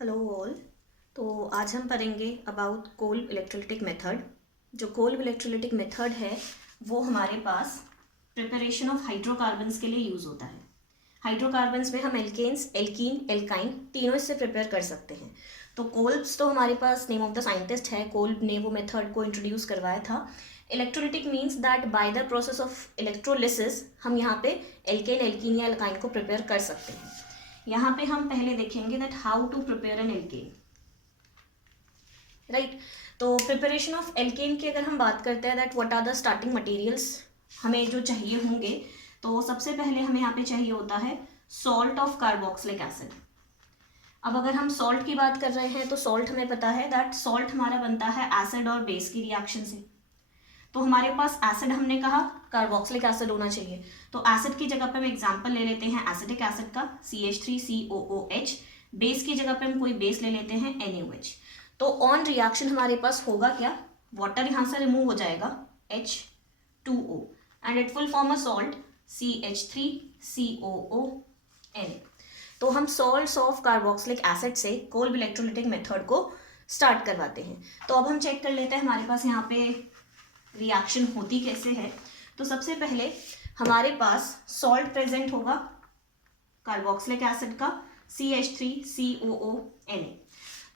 Hello all. तो आज हम पढ़ेंगे अबाउट कोल्ब इलेक्ट्रोलिटिक मेथड। जो कोल्ब इलेक्ट्रोलिटिक मेथड है वो हमारे पास प्रिपरेशन ऑफ हाइड्रोकार्बन्स के लिए यूज़ होता है। हाइड्रोकार्बन्स में हम एल्केन्स, एल्कीन, एल्काइन तीनों इससे प्रिपेयर कर सकते हैं। तो कोल्ब्स तो हमारे पास नेम ऑफ द साइंटिस्ट है, कोल्ब ने वो मेथड को इंट्रोड्यूस करवाया था। Electrolytic means that by the process of electrolysis हम यहाँ पे एल्केन, एल्कीन या एल्काइन को प्रिपेयर कर सकते हैं। यहाँ पे हम पहले देखेंगे that how to prepare an alkane, right. तो प्रिपरेशन ऑफ एल्केन की अगर हम बात करते हैं that what are the starting materials हमें जो चाहिए होंगे, तो सबसे पहले हमें यहाँ पे चाहिए होता है सॉल्ट ऑफ कार्बोक्सिलिक एसिड। अब अगर हम सॉल्ट की बात कर रहे हैं तो सॉल्ट हमें पता है दैट सॉल्ट हमारा बनता है एसिड और बेस की रिएक्शन से। तो हमारे पास एसिड हमने कहा कार्बोक्सिलिक एसिड होना चाहिए, तो एसिड की जगह पे हम एग्जांपल ले लेते हैं एसिटिक एसिड का CH3COOH। बेस की जगह पे हम कोई बेस ले लेते हैं NaOH। तो ऑन रिएक्शन हमारे पास होगा क्या, वाटर यहाँ से रिमूव हो जाएगा H2O and it will form a salt CH3COONA। तो हम सॉल्ट्स ऑफ कार्बोक्सिलिक एसिड से कोल्ब इलेक्ट्रोलिटिक मेथड को स्टार्ट करवाते हैं। तो अब हम चेक कर लेते हैं हमारे पास यहाँ पे रिएक्शन होती कैसे है। तो सबसे पहले हमारे पास सॉल्ट प्रेजेंट होगा कार्बोक्सिलिक एसिड का CH3COONA।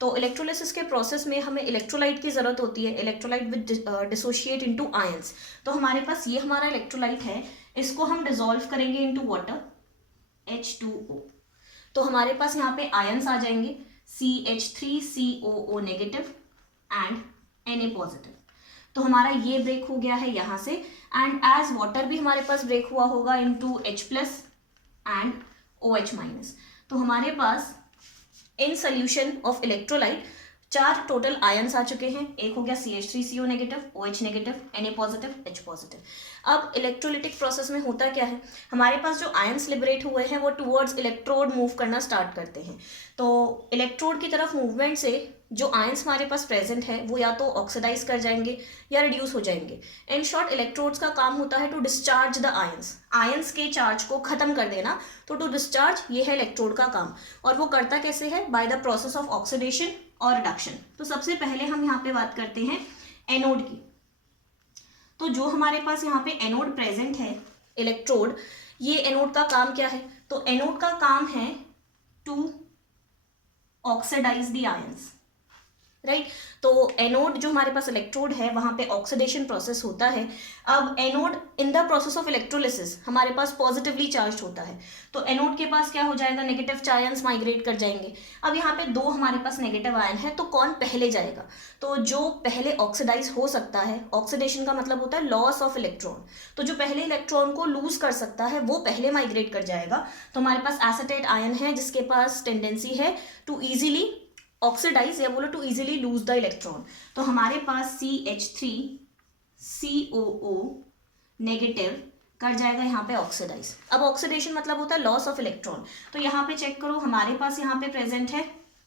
तो इलेक्ट्रोलिसिस के प्रोसेस में हमें इलेक्ट्रोलाइट की ज़रूरत होती है, electrolyte with dissociate into ions. तो हमारे पास ये हमारा इलेक्ट्रोलाइट है, इसको हम डिसॉल्व करेंगे इनटू वाटर H2O। तो हमारे पास यहाँ पे आयंस आ जाएंगे CH3COO negative and Na positive. तो हमारा ये ब्रेक हो गया है यहाँ से, एंड एज वाटर भी हमारे पास ब्रेक हुआ होगा into H plus and OH minus. तो हमारे पास in solution of electrolyte 4 total ions आ चुके हैं। एक हो गया CH3CO negative, OH negative, Na positive, H positive. अब इलेक्ट्रोलिटिक प्रोसेस में होता क्या है, हमारे पास जो आयंस लिबरेट हुए हैं वो टुवर्ड्स इलेक्ट्रोड मूव करना स्टार्ट करते हैं। तो इलेक्ट्रोड की तरफ मूवमेंट से जो आयंस हमारे पास प्रेजेंट है वो या तो ऑक्सीडाइज कर जाएंगे या रिड्यूस हो जाएंगे। इन शॉर्ट इलेक्ट्रोड्स का काम होता है to discharge the ions, ions के चार्ज को खत्म कर देना। तो टू डिस्चार्ज ये है इलेक्ट्रोड का काम, और वो करता कैसे है, bye the process of oxidation और रिडक्शन। तो सबसे पहले हम यहाँ पे बात करते हैं एनोड की। तो जो हमारे पास यहाँ पे एनोड प्रेजेंट है इलेक्ट्रोड, ये एनोड का काम क्या है, तो एनोड का काम है to oxidise the ions, right. तो एनोड जो हमारे पास इलेक्ट्रोड है वहां पे ऑक्सीडेशन प्रोसेस होता है। अब anode in the process of electrolysis हमारे पास पॉजिटिवली चार्ज होता है, तो एनोड के पास क्या हो जाएगा, नेगेटिव आयंस माइग्रेट कर जाएंगे। अब यहाँ पे 2 हमारे पास नेगेटिव आयन है, तो कौन पहले जाएगा, तो जो पहले ऑक्सीडाइज हो सकता है, ऑक्सीडेशन का मतलब होता है लॉस ऑफ इलेक्ट्रॉन, तो जो पहले इलेक्ट्रॉन को लूज कर सकता है वो पहले माइग्रेट कर जाएगा। तो हमारे पास एसिटेट आयन है जिसके पास टेंडेंसी है टू इजीली ऑक्सीडाइज या बोलो to easily lose the electron. तो हमारे पास CH3COO नेगेटिव कर जाएगा यहाँ पे ऑक्सीडाइज। अब ऑक्सीडेशन मतलब होता है लॉस ऑफ इलेक्ट्रॉन। तो यहाँ पे चेक करो, हमारे पास यहाँ पे प्रेजेंट है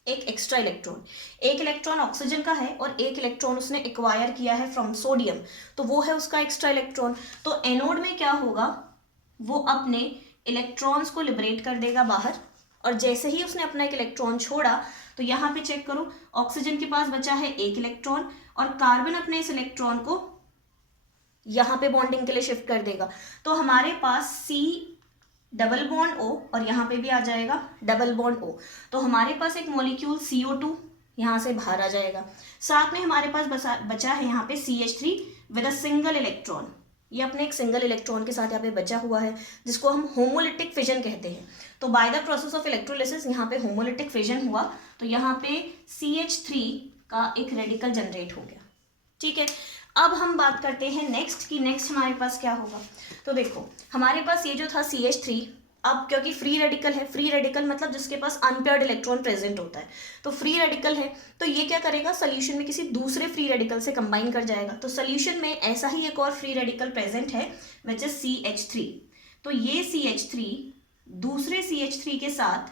एक एक्स्ट्रा इलेक्ट्रॉन। एक इलेक्ट्रॉन ऑक्सीजन का है और एक इलेक्ट्रॉन उसने एक्वायर किया है फ्रॉम सोडियम, तो वो है उसका एक्स्ट्रा इलेक्ट्रॉन। तो एनोड में क्या होगा, वो अपने इलेक्ट्रॉन्स को लिबरेट कर देगा बाहर, और जैसे ही उसने अपना एक इलेक्ट्रॉन छोड़ा तो यहाँ पे चेक करो, ऑक्सीजन के पास बचा है एक इलेक्ट्रॉन और कार्बन अपने इस इलेक्ट्रॉन को यहाँ पे बॉन्डिंग के लिए शिफ्ट कर देगा। तो हमारे पास C डबल बॉन्ड O और यहाँ पे भी आ जाएगा डबल बॉन्ड O। तो हमारे पास एक मॉलिक्यूल CO2 यहाँ से बाहर आ जाएगा। साथ में हमारे पास बचा है यहाँ पे CH3 with a single electron, ये अपने एक सिंगल इलेक्ट्रॉन के साथ यहाँ पे बचा हुआ है जिसको हम होमोलिटिक फिजन कहते हैं। तो bye the process of electrolysis यहाँ पे होमोलिटिक फिजन हुआ, तो यहाँ पे CH3 का एक रेडिकल जनरेट हो गया, ठीक है। अब हम बात करते हैं नेक्स्ट की, नेक्स्ट हमारे पास क्या होगा। तो देखो हमारे पास ये जो था CH3, अब क्योंकि फ्री रेडिकल है, फ्री रेडिकल मतलब जिसके पास अनपेयर्ड इलेक्ट्रॉन प्रेजेंट होता है, तो फ्री रेडिकल है, तो ये क्या करेगा, सोल्यूशन में किसी दूसरे फ्री रेडिकल से कंबाइन कर जाएगा। तो सोल्यूशन में ऐसा ही एक और फ्री रेडिकल प्रेजेंट है विच इज CH3। तो ये CH3 दूसरे CH3 के साथ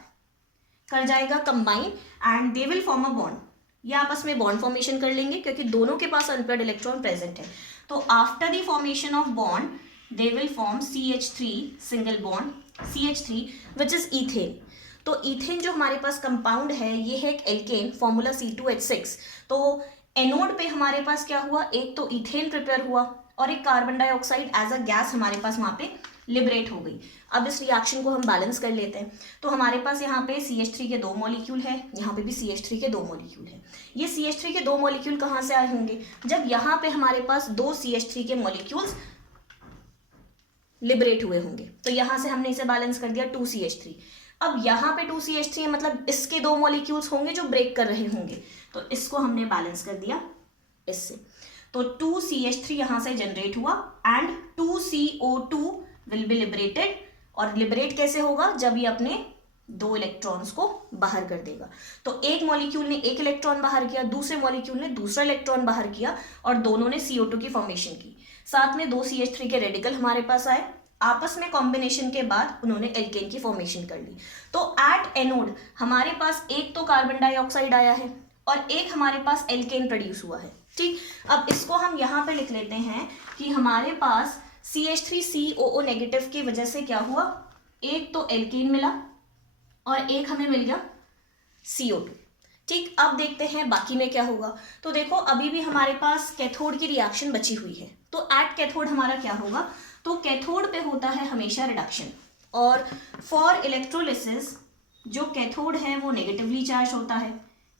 कर जाएगा combine and they will form a bond, ये आपस में बॉन्ड फॉर्मेशन कर लेंगे क्योंकि दोनों के पास अनपेयर्ड इलेक्ट्रॉन प्रेजेंट है। तो after the formation of bond they will form CH3 single bond CH3 which is ethane. तो इथेन जो हमारे पास कंपाउंड है ये है एक एल्केन, फॉर्मूला C2H6। तो एनोड पे हमारे पास क्या हुआ, एक तो इथेन प्रिपेयर हुआ और एक carbon dioxide as a gas हमारे पास वहां पे लिबरेट हो गई। अब इस रिएक्शन को हम बैलेंस कर लेते हैं। तो हमारे पास यहाँ पे CH3 के 2 मॉलिक्यूल है, यहाँ पे भी CH3 के 2 मॉलिक्यूल है। ये CH3 के 2 मॉलिक्यूल कहाँ से आए होंगे, जब यहाँ पे हमारे पास 2 CH3 के मॉलिक्यूल्स लिबरेट हुए होंगे। तो यहाँ से हमने इसे बैलेंस कर दिया 2CH3। अब यहाँ पे 2CH3 है, मतलब इसके 2 मॉलिक्यूल्स होंगे जो ब्रेक कर रहे होंगे, तो इसको हमने बैलेंस कर दिया इससे। तो 2CH3 यहाँ से जनरेट हुआ and 2CO2 will be liberated. और लिबरेट कैसे होगा, जब ये अपने 2 इलेक्ट्रॉन्स को बाहर कर देगा। तो एक मॉलिक्यूल ने 1 इलेक्ट्रॉन बाहर किया, दूसरे मॉलिक्यूल ने दूसरा इलेक्ट्रॉन बाहर किया और दोनों ने CO2 की फॉर्मेशन की। साथ में 2 CH3 के रेडिकल हमारे पास आए, आपस में कॉम्बिनेशन के बाद उन्होंने एल्केन की फॉर्मेशन कर ली। तो एट एनोड हमारे पास एक तो कार्बन डाइऑक्साइड आया है और एक हमारे पास एल्केन प्रोड्यूस हुआ है। ठीक, अब इसको हम यहाँ पे लिख लेते हैं कि हमारे पास CH3COO नेगेटिव की वजह से क्या हुआ, एक तो एल्केन मिला और एक हमें मिल गया CO2। ठीक, अब देखते हैं बाकी में क्या होगा। तो देखो अभी भी हमारे पास कैथोड की रिएक्शन बची हुई है। तो एट कैथोड हमारा क्या होगा, तो कैथोड पे होता है हमेशा रिडक्शन, और फॉर इलेक्ट्रोलिसिस जो कैथोड है वो नेगेटिवली चार्ज होता है,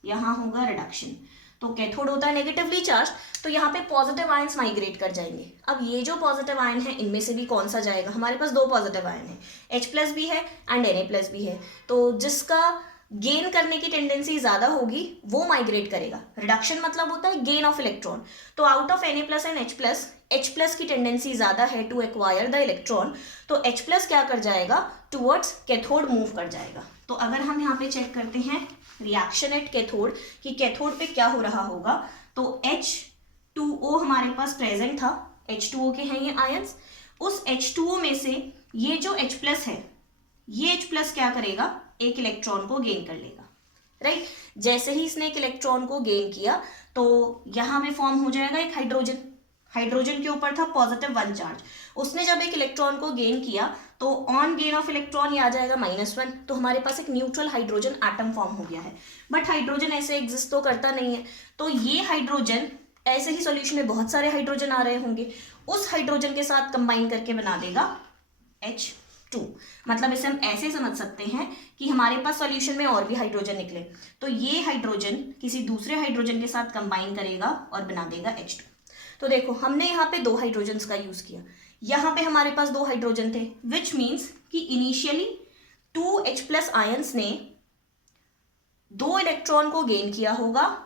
यहाँ होगा रिडक्शन। तो कैथोड होता है नेगेटिवली चार्ज, तो यहाँ पे पॉजिटिव आयंस माइग्रेट कर जाएंगे। अब ये जो पॉजिटिव आयन है इनमें से भी कौन सा जाएगा, हमारे पास 2 पॉजिटिव आयन है, H+ भी है एंड Na+ भी है। तो जिसका गेन करने की टेंडेंसी ज्यादा होगी वो माइग्रेट करेगा। रिडक्शन मतलब होता है गेन ऑफ इलेक्ट्रॉन। तो out of Na+ and H+ की टेंडेंसी ज्यादा है टू एक्वायर द इलेक्ट्रॉन, तो H+ क्या कर जाएगा, टुवर्ड्स कैथोड मूव कर जाएगा। तो अगर हम यहाँ पे चेक करते हैं रिएक्शन एट कैथोड कि कैथोड पे क्या हो रहा होगा, तो H2O हमारे पास प्रेजेंट था, H2O के हैं ये आयंस। उस H2O में से ये जो H+ है, ये H+ क्या करेगा, एक इलेक्ट्रॉन को गेन कर लेगा। राइट, जैसे ही इसने एक इलेक्ट्रॉन को गेन किया तो यहां पे फॉर्म हो जाएगा एक हाइड्रोजन। हाइड्रोजन के ऊपर था पॉजिटिव 1 चार्ज। उसने जब एक इलेक्ट्रॉन को गेन किया तो ऑन गेन ऑफ इलेक्ट्रॉन ये आ जाएगा -1। तो हमारे पास एक न्यूट्रल हाइड्रोजन एटम फॉर्म हो गया है। बट हाइड्रोजन ऐसे एग्जिस्ट तो करता नहीं है, तो ये हाइड्रोजन ऐसे ही सॉल्यूशन में बहुत सारे हाइड्रोजन आ रहे होंगे, उस हाइड्रोजन के साथ कंबाइन करके बना देगा H2। मतलब इसे हम ऐसे समझ सकते हैं कि हमारे पास सॉल्यूशन में और भी हाइड्रोजन निकले, तो ये हाइड्रोजन किसी दूसरे हाइड्रोजन के साथ कंबाइन करेगा और बना देगा H2। तो देखो हमने यहाँ पे 2 हाइड्रोजन्स का यूज किया, यहाँ पे हमारे पास 2 हाइड्रोजन थे, विच मीन्स कि इनिशियली 2 H+ आयंस ने 2 इलेक्ट्रॉन को गेन किया होगा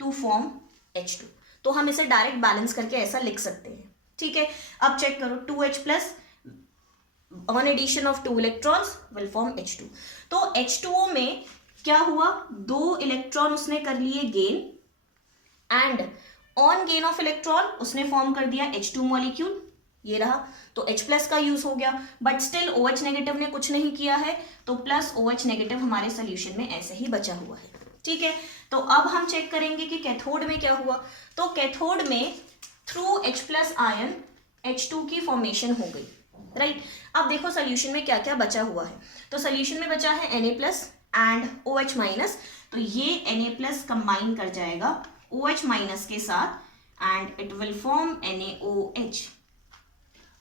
टू फॉर्म H2। तो हम इसे डायरेक्ट बैलेंस करके ऐसा लिख सकते हैं। ठीक है, अब चेक करो 2H+ on addition of 2 electrons will form H2। तो H2O में क्या हुआ, 2 इलेक्ट्रॉन उसने कर लिए gain and on gain of electron उसने फॉर्म कर दिया H2 मॉलिक्यूल, ये रहा। तो H+ का यूज हो गया, बट स्टिल OH नेगेटिव ने कुछ नहीं किया है, तो प्लस OH नेगेटिव हमारे सोल्यूशन में ऐसे ही बचा हुआ है। ठीक है, तो अब हम चेक करेंगे कि कैथोड में क्या हुआ। तो कैथोड में थ्रू H+ आयन H2 की फॉर्मेशन हो गई। राइट, अब देखो सोल्यूशन में क्या क्या बचा हुआ है। तो सोल्यूशन में बचा है Na+ एंड OH-। तो ये Na+ कंबाइन कर जाएगा OH- के साथ and it will form NaOH।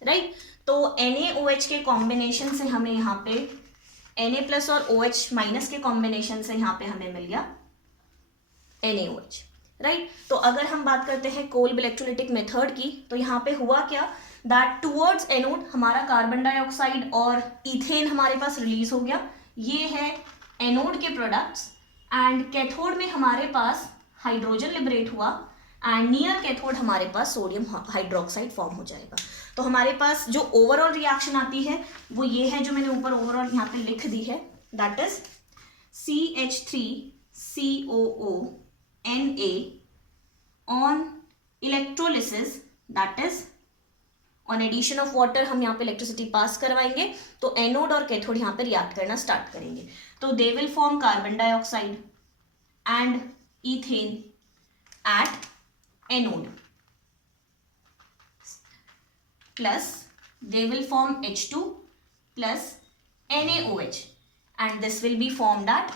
Right, तो NaOH के कॉम्बिनेशन से हमें यहाँ पे Na+ और OH- के कॉम्बिनेशन से यहाँ पे हमें मिल गया NaOH। राइट, तो अगर हम बात करते हैं कोल्ब इलेक्ट्रोलिटिक मेथड की, तो यहाँ पे हुआ क्या, दैट टुवर्ड्स एनोड हमारा कार्बन डाइऑक्साइड और इथेन हमारे पास रिलीज हो गया, ये है एनोड के प्रोडक्ट्स। एंड कैथोड में हमारे पास हाइड्रोजन लिबरेट हुआ एंड नियर कैथोड हमारे पास सोडियम हाइड्रोक्साइड फॉर्म हो जाएगा। तो हमारे पास जो ओवरऑल रिएक्शन आती है वो ये है जो मैंने ऊपर ओवरऑल यहाँ पे लिख दी है, that is CH3COO Na on electrolysis, that is on addition of water हम यहाँ पे इलेक्ट्रिसिटी पास करवाएंगे, तो एनोड और कैथोड यहाँ पे रिएक्ट करना स्टार्ट करेंगे। तो they will form carbon dioxide and ethane at anode, plus they will form H2 plus NaOH and this will be formed at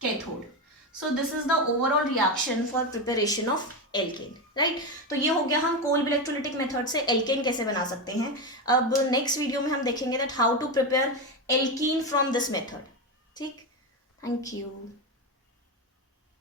cathode. So this is the overall reaction for preparation of alkane, right? तो ये हो गया हम cold electrolytic method से alkene कैसे बना सकते हैं. अब नेक्स्ट वीडियो में हम देखेंगे that how to prepare alkene from this method. ठीक, थैंक यू.